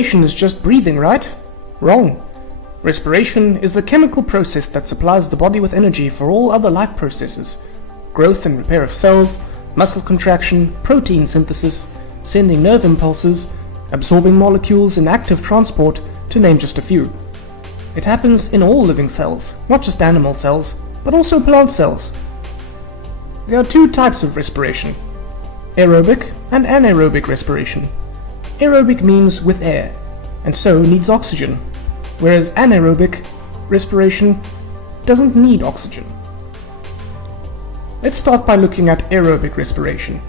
respiration is just breathing, right? Wrong. Respiration is the chemical process that supplies the body with energy for all other life processes: growth and repair of cells, muscle contraction, protein synthesis, sending nerve impulses, absorbing molecules in active transport, to name just a few. It happens in all living cells, not just animal cells, but also plant cells. There are two types of respiration: aerobic and anaerobic respiration. Aerobic means with air, and so needs oxygen, whereas anaerobic respiration doesn't need oxygen. Let's start by looking at aerobic respiration.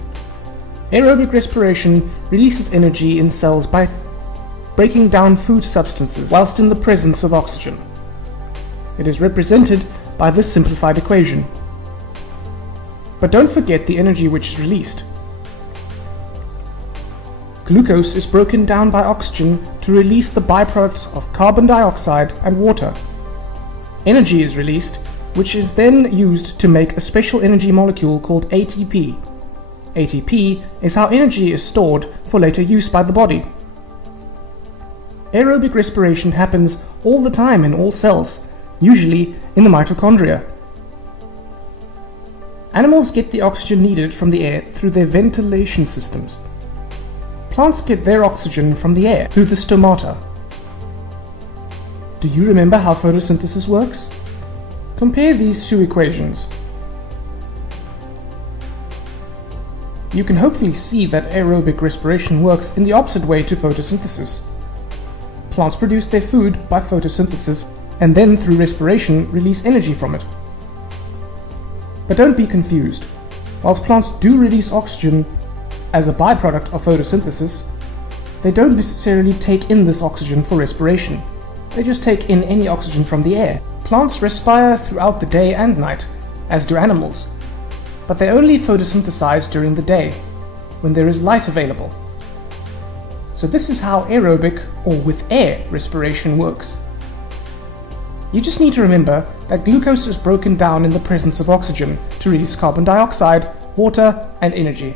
Aerobic respiration releases energy in cells by breaking down food substances whilst in the presence of oxygen. It is represented by this simplified equation. But don't forget the energy which is released. Glucose is broken down by oxygen to release the byproducts of carbon dioxide and water. Energy is released, which is then used to make a special energy molecule called ATP. ATP is how energy is stored for later use by the body. Aerobic respiration happens all the time in all cells, usually in the mitochondria. Animals get the oxygen needed from the air through their ventilation systems. Plants get their oxygen from the air through the stomata. Do you remember how photosynthesis works? Compare these two equations. You can hopefully see that aerobic respiration works in the opposite way to photosynthesis. Plants produce their food by photosynthesis and then through respiration release energy from it. But don't be confused. Whilst plants do release oxygen as a byproduct of photosynthesis, they don't necessarily take in this oxygen for respiration. They just take in any oxygen from the air. Plants respire throughout the day and night, as do animals, but they only photosynthesize during the day, when there is light available. So this is how aerobic, or with air, respiration works. You just need to remember that glucose is broken down in the presence of oxygen to release carbon dioxide, water, and energy.